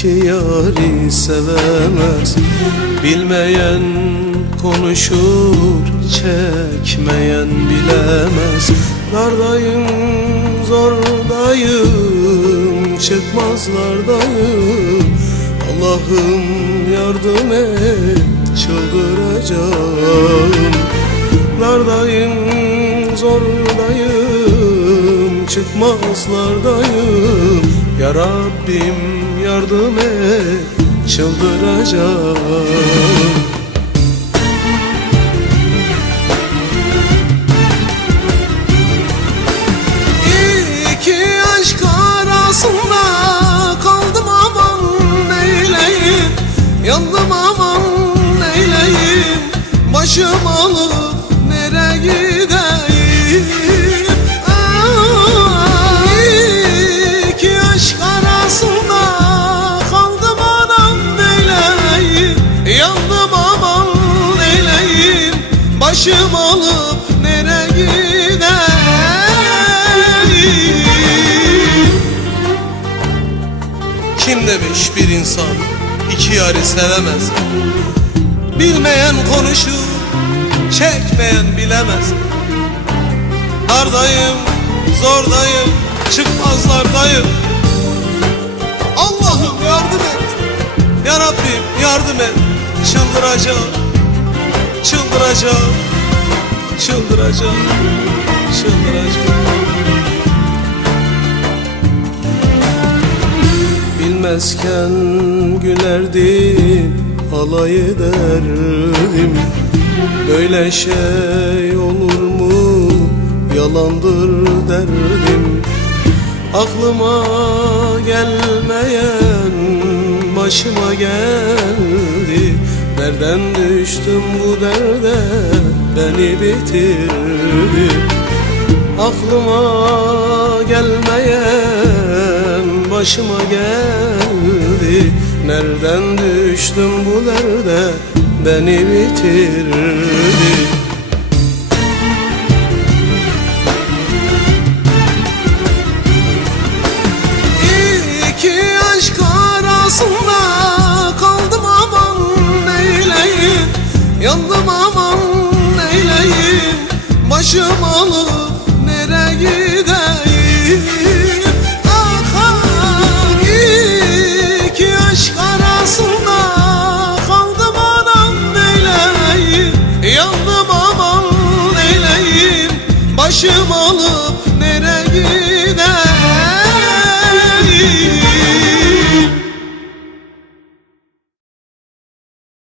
iki yari sevemez. Bilmeyen konuşur, çekmeyen bilemez. Dardayım, zordayım, çıkmazlardayım. Allah'ım yardım et, çıldıracağım. Dardayım, zordayım, çıkmazlardayım. Ya Rabbim yardım et, çıldıracağım. İki aşk arasında kaldım, aman neyleyim. Yandım, aman neyleyim. Başım alıp nereye gideyim? İki aşk arasında kaldım, aman neyleyim. Yandım, aman neyleyim. Başım alıp nereye gideyim? Kim demiş bir insan iki yari sevemez? Bilmeyen konuşur, çekmeyen bilemez. Dardayım, zordayım, çıkmazlardayım. Allah'ım yardım et, ya Rabbim yardım et. Çıldıracağım, çıldıracağım, çıldıracağım, çıldıracağım. Bilmezken gülerdim, alay ederdim. Böyle şey olur mu, yalandır derdim. Aklıma gelmeyen başıma geldi. Nereden düştüm bu derde, beni bitirdi. Aklıma gelmeyen başıma geldi. Nereden düştüm bu derde, beni bitirdi. İki aşk arasında kaldım, aman neyleyim. Yandım, aman neyleyim. Başım alıp